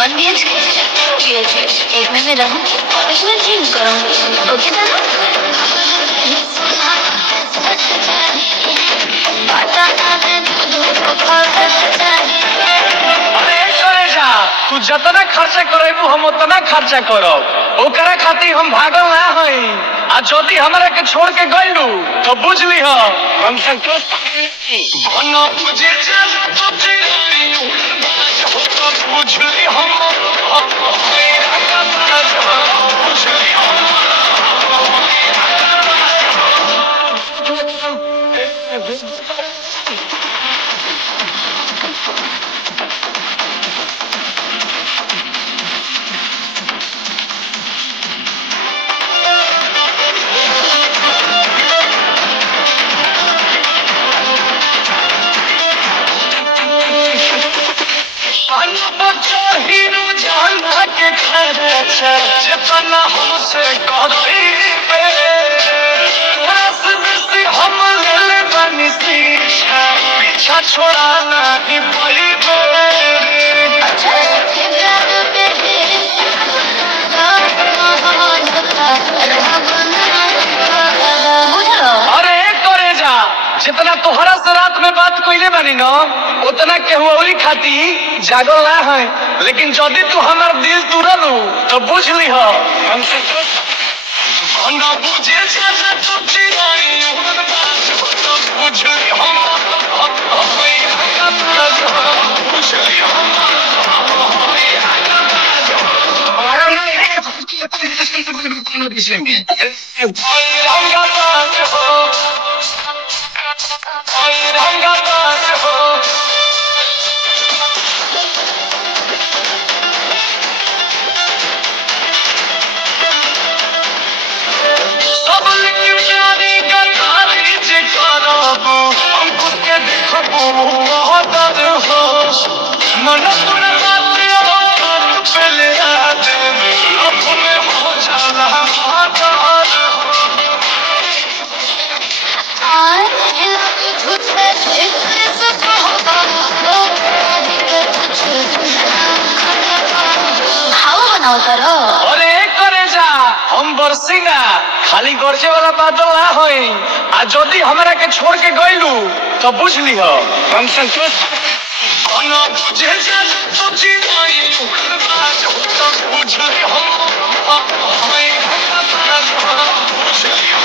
1 BHK 2 BHK एक में मैं रहूंगी और इसमें चेंज करूंगी ओके था ना तू जतना खर्चा करेबू हम उतना खर्चा करब ओकरा खातिर हम भागल ना हई आ जदी हमरा के छोड़ के गइलू तो बुझली ह हम संतोष बनो मुझे चल बुझली हम जितना हमसे करीबे हम ले बनी पीछा छोड़ाना ही पड़ेगा अरे करे जा जितना तोहरा से रात में बात कइले बानी न उतना केहू औरी खाती जागल ना है लेकिन जदी तू हमार दिल तुरलू तो बुझ ली हो हमसे बना बुझे जाना तो चिराई तो बुझ ली हो बुझ ली हो अरे करे जा हम बरसीना खाली गर्जे वाला बादल ना होई आ जदी हमरा के छोड़ के गइलू तो बुझ ली हो हम संतोष बना बुझे जाना तो चिराई तो बुझ ली हो बुझ ली हो